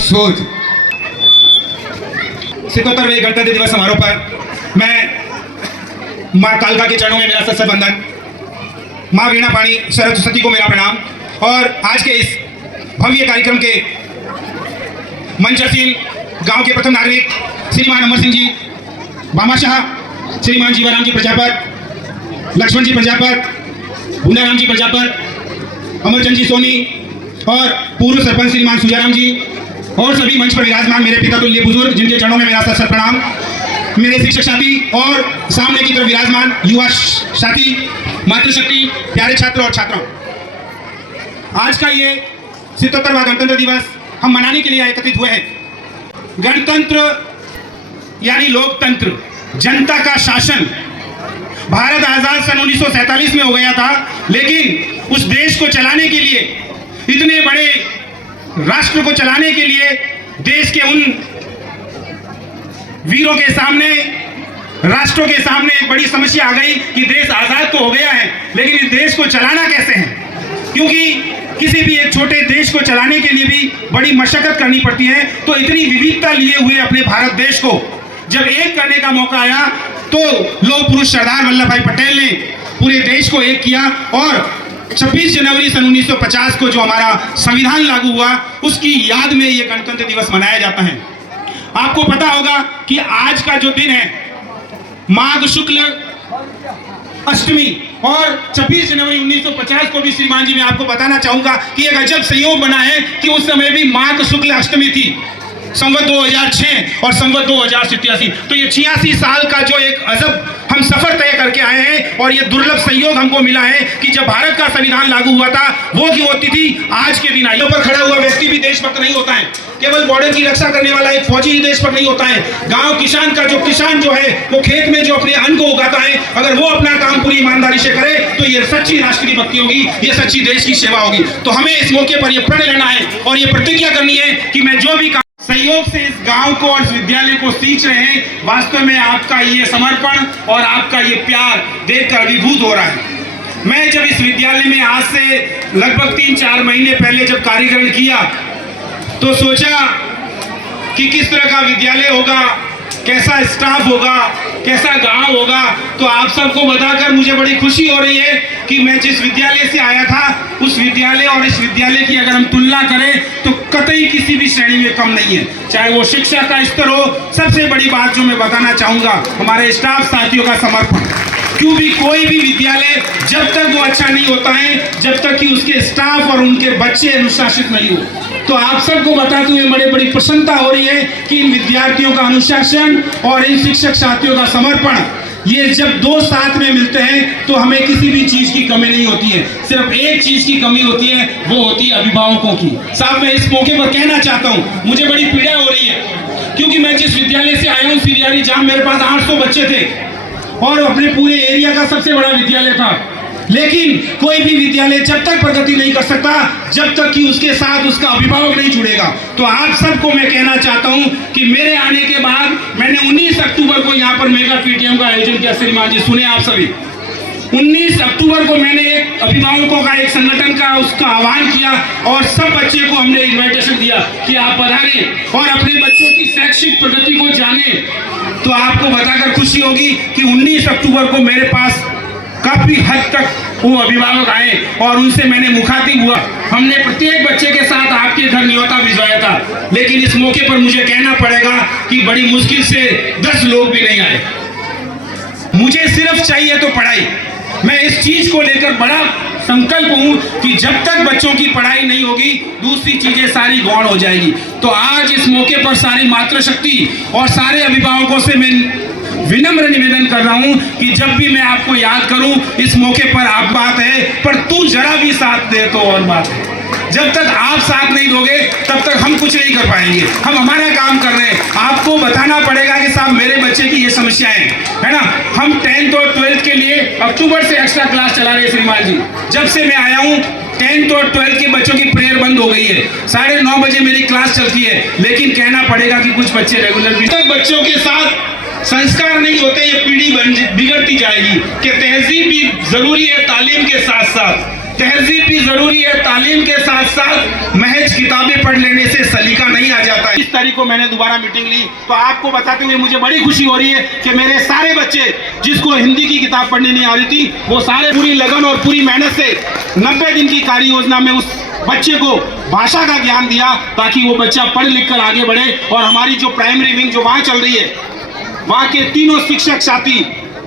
सोच। 77वें गणतंत्र दिवस समारोह पर मैं माँ कालका के चरणों में मेरा सत वंदन, माँ वीणा पाणी सरस्वती को मेरा प्रणाम। और आज के इस भव्य कार्यक्रम के मंचरसीन गांव के प्रथम नागरिक श्रीमान अमर सिंह जी भामाशाह, श्रीमान जीवाराम जी प्रजापत, लक्ष्मण जी प्रजापत, भूनाराम जी प्रजापत, अमरचंद जी सोनी और पूर्व सरपंच श्रीमान सुजाराम जी और सभी मंच पर विराजमान मेरे पिता तुल्य बुजुर्ग जिनके चरणों में मेरा सत प्रणाम, मेरे शिक्षक साथी और सामने की तरफ विराजमान युवा साथी, मातृशक्ति, प्यारे छात्र और छात्राओं। आज का ये 77वां गणतंत्र दिवस हम मनाने के लिए एकत्रित हुए हैं। गणतंत्र यानी लोकतंत्र, जनता का शासन। भारत आजाद सन 1947 में हो गया था, लेकिन उस देश को चलाने के लिए, इतने बड़े राष्ट्र को चलाने के लिए देश के उन वीरों के सामने, राष्ट्रों के सामने एक बड़ी समस्या आ गई कि देश आजाद तो हो गया है, लेकिन इस देश को चलाना कैसे है। क्योंकि किसी भी एक छोटे देश को चलाने के लिए भी बड़ी मशक्कत करनी पड़ती है। तो इतनी विविधता लिए हुए अपने भारत देश को जब एक करने का मौका आया तो लौह पुरुष सरदार वल्लभ भाई पटेल ने पूरे देश को एक किया और 26 जनवरी सन 1950 को जो हमारा संविधान लागू हुआ, उसकी याद में ये गणतंत्र दिवस मनाया जाता है। आपको पता होगा कि आज का जो दिन है माघ शुक्ल अष्टमी और 26 जनवरी 1950 को भी श्रीमान जी मैं आपको बताना चाहूंगा कि एक अजब संयोग बना है कि उस समय भी माघ शुक्ल अष्टमी थी, संवत 2006 और संवत 2087। तो ये 86 साल का जो एक अजब हम सफर तय करके आए हैं और ये दुर्लभ संयोग हमको मिला है कि जब भारत का संविधान लागू हुआ था वो की वो तिथि आज के दिन आई। पर खड़ा हुआ व्यक्ति भी देशभक्त नहीं होता है, केवल बॉर्डर की रक्षा करने वाला एक फौजी ही देशभक्त नहीं होता है। गांव किसान का जो किसान जो है वो खेत में जो अपने अन्न को उगाता है, अगर वो अपना काम पूरी ईमानदारी से करे तो ये सच्ची राष्ट्रीय भक्ति होगी, ये सच्ची देश की सेवा होगी। तो हमें इस मौके पर ये प्रण लेना है और ये प्रतिज्ञा करनी है कि मैं जो भी सहयोग से इस गांव को और इस विद्यालय को सींच रहे हैं, वास्तव में आपका ये समर्पण और आपका ये प्यार देखकर अभिभूत हो रहा है। मैं जब इस विद्यालय में आज से लगभग 3-4 महीने पहले जब कार्यक्रम किया तो सोचा कि किस तरह का विद्यालय होगा, कैसा स्टाफ होगा, कैसा गांव होगा। तो आप सबको बताकर मुझे बड़ी खुशी हो रही है कि मैं जिस विद्यालय से आया था उस विद्यालय और इस विद्यालय की अगर हम तुलना करें तो कतई किसी भी श्रेणी में कम नहीं है, चाहे वो शिक्षा का स्तर हो। सबसे बड़ी बात जो मैं बताना चाहूंगा, हमारे स्टाफ साथियों का समर्पण। क्योंकि कोई भी विद्यालय जब तक वो अच्छा नहीं होता है जब तक कि उसके स्टाफ और उनके बच्चे अनुशासित नहीं हो। तो आप सबको बताते हुए बड़ी प्रसन्नता हो रही है कि इन विद्यार्थियों का अनुशासन और इन शिक्षक साथियों का समर्पण, ये जब दो साथ में मिलते हैं तो हमें किसी भी चीज की कमी नहीं होती है। सिर्फ एक चीज की कमी होती है, वो होती है अभिभावकों की। साहब मैं इस मौके पर कहना चाहता हूँ, मुझे बड़ी पीड़ा हो रही है क्योंकि मैं जिस विद्यालय से आया हूँ सीरियारी, जहाँ मेरे पास 800 बच्चे थे और अपने पूरे एरिया का सबसे बड़ा विद्यालय था, लेकिन कोई भी विद्यालय जब तक प्रगति नहीं कर सकता जब तक कि उसके साथ उसका अभिभावक नहीं जुड़ेगा। तो आप सबको मैं कहना चाहता हूं कि मेरे आने के बाद मैंने 19 अक्टूबर को यहां पर मेगा पीटीएम का आयोजन किया। श्रीमान जी सुने आप सभी, 19 अक्टूबर को मैंने एक अभिभावकों का एक संगठन का उसका आह्वान किया और सब बच्चे को हमने इन्विटेशन दिया कि आप पधारें और अपने बच्चों की शैक्षिक प्रगति को जानें। तो आपको बताकर खुशी होगी कि 19 अक्टूबर को मेरे पास काफी हद तक वो अभिभावक आए और उनसे मैंने मुखातिब हुआ। हमने प्रत्येक बच्चे के साथ आपके घर न्योता भिजवाया था, लेकिन इस मौके पर मुझे कहना पड़ेगा कि बड़ी मुश्किल से 10 लोग भी नहीं आए। मुझे सिर्फ चाहिए तो पढ़ाई। मैं इस चीज को लेकर बड़ा संकल्प हूं कि जब तक बच्चों की पढ़ाई नहीं होगी दूसरी चीजें सारी गौण हो जाएगी। तो आज इस मौके पर सारी मातृशक्ति और सारे अभिभावकों से मैं विनम्र निवेदन कर रहा हूं कि जब भी मैं आपको याद करूं, इस मौके पर आप बात है पर तू जरा भी साथ दे तो और बात है। जब तक आप साथ नहीं दोगे तब तक हम कुछ नहीं कर पाएंगे। हम हमारा काम कर रहे हैं, आपको बताना पड़ेगा कि साहब मेरे बच्चे की ये समस्याएं है ना। हम 10th और 12th के लिए अक्टूबर से एक्स्ट्रा क्लास चला रहे हैं श्रीमान जी। जब से मैं आया हूँ 10th और 12th के बच्चों की प्रेयर बंद हो गई है, 9:30 बजे मेरी क्लास चलती है, लेकिन कहना पड़ेगा कि कुछ बच्चे रेगुलर भी तक बच्चों के साथ संस्कार नहीं होते, ये पीढ़ी बिगड़ती जाएगी। कि तहजीब भी जरूरी है तालीम के साथ साथ, तहजीब भी जरूरी है तालीम के साथ साथ महज किताबें पढ़ लेने से सलीका नहीं आ जाता। इस तारीख को मैंने दोबारा मीटिंग ली, तो आपको बताते हुए मुझे बड़ी खुशी हो रही है कि मेरे सारे बच्चे जिसको हिंदी की किताब पढ़नी नहीं आ रही थी, वो सारे पूरी लगन और पूरी मेहनत से 90 दिन की कार्य योजना में उस बच्चे को भाषा का ज्ञान दिया, ताकि वो बच्चा पढ़ लिख कर आगे बढ़े। और हमारी जो प्राइमरी विंग जो वहाँ चल रही है, वहाँ के तीनों शिक्षक साथी,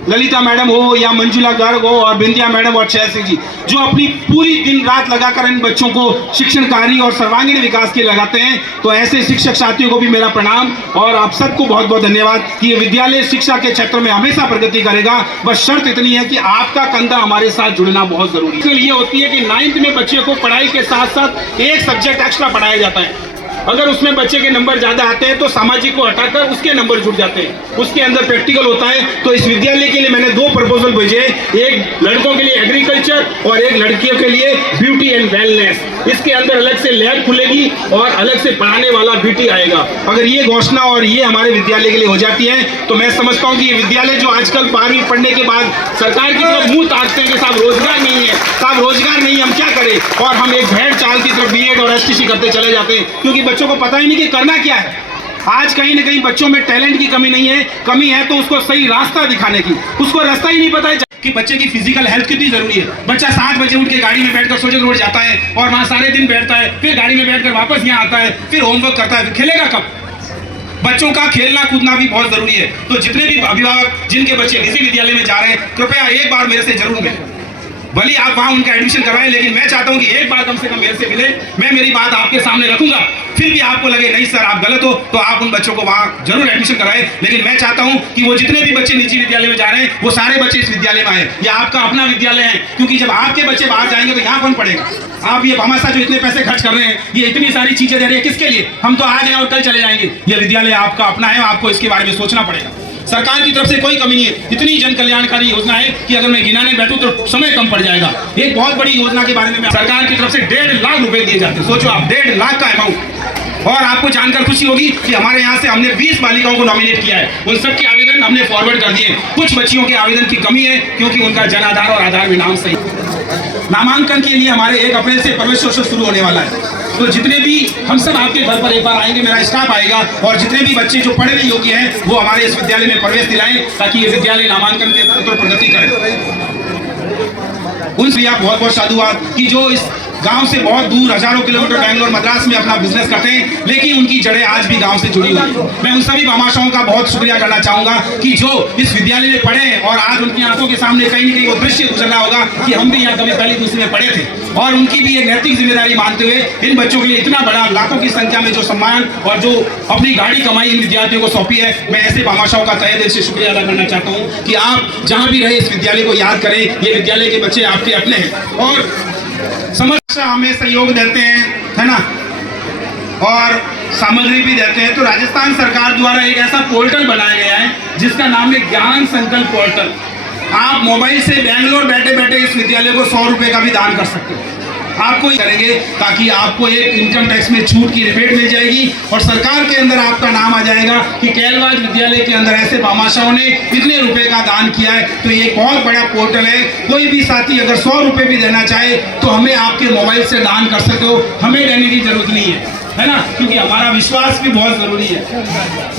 ललिता मैडम हो या मंजुला गर्ग हो और बिंदिया मैडम और चैर सिंह जी, जो अपनी पूरी दिन रात लगाकर इन बच्चों को शिक्षण कार्य और सर्वांगीण विकास के लिए लगाते हैं, तो ऐसे शिक्षक साथियों को भी मेरा प्रणाम और आप सबको बहुत बहुत धन्यवाद कि ये विद्यालय शिक्षा के क्षेत्र में हमेशा प्रगति करेगा। बस शर्त इतनी है कि आपका कंधा हमारे साथ जुड़ना बहुत जरूरी है। ये होती है कि 9th में बच्चे को पढ़ाई के साथ साथ एक सब्जेक्ट एक्स्ट्रा पढ़ाया जाता है। अगर उसमें बच्चे के नंबर ज्यादा आते हैं तो सामाजिक को हटाकर उसके नंबर जुड़ जाते हैं, उसके अंदर प्रैक्टिकल होता है। तो इस विद्यालय के लिए मैंने 2 प्रपोजल भेजे, एक लड़कों के लिए एग्रीकल्चर और एक लड़कियों के लिए ब्यूटी एंड वेलनेस। इसके अंदर अलग से लैब खुलेगी और अलग से पढ़ाने वाला बीटी आएगा। अगर ये घोषणा और ये हमारे विद्यालय के लिए हो जाती है, तो मैं समझता हूँ कि ये विद्यालय जो आजकल 12वीं पढ़ने के बाद सरकार की तरफ मुंह ताकते हैं कि साहब रोजगार नहीं है, साहब रोजगार नहीं, हम क्या करें, और हम एक भेड़ चाल की तरफ बीएड और एसटीसी करते चले जाते हैं, क्योंकि बच्चों को पता ही नहीं कि करना क्या है। आज कहीं ना कहीं बच्चों में टैलेंट की कमी नहीं है, कमी है तो उसको सही रास्ता दिखाने की, उसको रास्ता ही नहीं पता है कि बच्चे की फिजिकल हेल्थ कितनी जरूरी है। बच्चा 7 बजे उठ के गाड़ी में बैठकर सोचे रोड जाता है और वहां सारे दिन बैठता है, फिर गाड़ी में बैठकर वापस यहाँ आता है, फिर होमवर्क करता है, फिर खेलेगा कब? बच्चों का खेलना कूदना भी बहुत जरूरी है। तो जितने भी अभिभावक जिनके बच्चे निजी विद्यालय में जा रहे हैं, कृपया एक बार मेरे से जरूर मिलें। भले आप वहां उनका एडमिशन करवाएं, लेकिन मैं चाहता हूं कि एक बार कम से कम मेरे से मिले। मैं मेरी बात आपके सामने रखूंगा, फिर भी आपको लगे नहीं सर आप गलत हो, तो आप उन बच्चों को वहां जरूर एडमिशन कराएं। लेकिन मैं चाहता हूं कि वो जितने भी बच्चे निजी विद्यालय में जा रहे हैं, वो सारे बच्चे इस विद्यालय में आए। ये आपका अपना विद्यालय है, क्योंकि जब आपके बच्चे बाहर जाएंगे तो यहाँ कौन पढ़ेगा? आप ये भामाशाह जो इतने पैसे खर्च कर रहे हैं, ये इतनी सारी चीजें दे रहे हैं, किसके लिए? हम तो आज हैं और कल चले जाएंगे। ये विद्यालय आपका अपना है, आपको इसके बारे में सोचना पड़ेगा। सरकार की तरफ से कोई कमी नहीं है, इतनी जन कल्याणकारी योजना है कि अगर मैं गिनाने बैठूं तो समय कम पड़ जाएगा। एक बहुत बड़ी योजना के बारे में सरकार की तरफ से 1.5 लाख रुपए दिए जाते हैं। सोचो आप, 1.5 लाख का अमाउंट। और आपको जानकर खुशी होगी कि हमारे यहाँ से हमने 20 बालिकाओं को नॉमिनेट किया है, उन सबके आवेदन हमने फॉरवर्ड कर दिए। कुछ बच्चियों के आवेदन की कमी है क्योंकि उनका जन आधार और आधार में नाम सही। नामांकन के लिए हमारे 1 अप्रैल से प्रवेशोत्सव शुरू होने वाला है, तो जितने भी हम सब आपके घर पर एक बार आएंगे, मेरा स्टाफ आएगा, और जितने भी बच्चे जो पढ़ने योग्य हैं वो हमारे इस विद्यालय में प्रवेश दिलाएं, ताकि ये विद्यालय नामांकन के ऊपर प्रगति करे। उनसे आप बहुत बहुत साधुवाद कि जो इस गांव से बहुत दूर हजारों किलोमीटर बैंगलोर मद्रास में अपना बिजनेस करते हैं, लेकिन उनकी जड़ें आज भी गांव से जुड़ी हुई हैं। मैं उन सभी भामाशाहों का बहुत शुक्रिया करना चाहूंगा कि जो इस विद्यालय में पढ़े हैं और आज उनकी आंखों के सामने कहीं न कहीं वो दृश्य गुजर रहा होगा कि हम भी यहाँ कभी पहली दूसरी में पढ़े थे, और उनकी भी एक नैतिक जिम्मेदारी मानते हुए इन बच्चों के लिए इतना बड़ा लाखों की संख्या में जो सम्मान और जो अपनी गाड़ी कमाई इन विद्यार्थियों को सौंपी है, मैं ऐसे भामाशाहों का तहे दिल से शुक्रिया अदा करना चाहता हूँ कि आप जहाँ भी रहे इस विद्यालय को याद करें। ये विद्यालय के बच्चे आपके अपने हैं और समस्या हमें सहयोग देते हैं, है ना, और सामग्री भी देते हैं। तो राजस्थान सरकार द्वारा एक ऐसा पोर्टल बनाया गया है जिसका नाम है ज्ञान संकल्प पोर्टल। आप मोबाइल से बेंगलोर बैठे बैठे इस विद्यालय को 100 रुपए का भी दान कर सकते हैं। आपको ही करेंगे ताकि आपको एक इनकम टैक्स में छूट की रिबेट मिल जाएगी और सरकार के अंदर आपका नाम आ जाएगा कि कैलवाज विद्यालय के अंदर ऐसे भामाशाहों ने इतने रुपए का दान किया है। तो ये बहुत बड़ा पोर्टल है, कोई भी साथी अगर 100 रुपए भी देना चाहे तो हमें आपके मोबाइल से दान कर सकते हो, हमें देने की जरूरत नहीं है ना, क्योंकि हमारा विश्वास भी बहुत जरूरी है।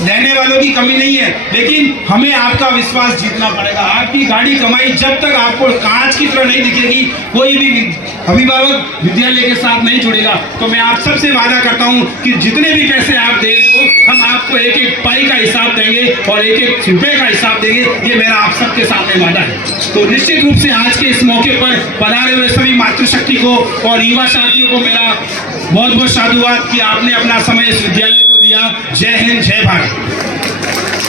देने वालों की कमी नहीं है, लेकिन हमें आपका विश्वास जीतना पड़ेगा। आपकी गाड़ी कमाई जब तक आपको कांच की तरह नहीं दिखेगी, कोई भी अभिभावक विद्यालय के साथ नहीं जुड़ेगा। तो मैं आप सबसे वादा करता हूं कि जितने भी पैसे आप दे रहे हो, हम आपको एक एक पाई का हिसाब देंगे और एक एक रुपए का हिसाब देंगे। ये मेरा आप सबके सामने वादा है। तो निश्चित रूप से आज के इस मौके पर पधारे हुए सभी मातृशक्ति को और युवा साथियों को मेरा बहुत बहुत साधुवाद कि आपने अपना समय इस विद्यालय को दिया। जय हिंद, जय भारत।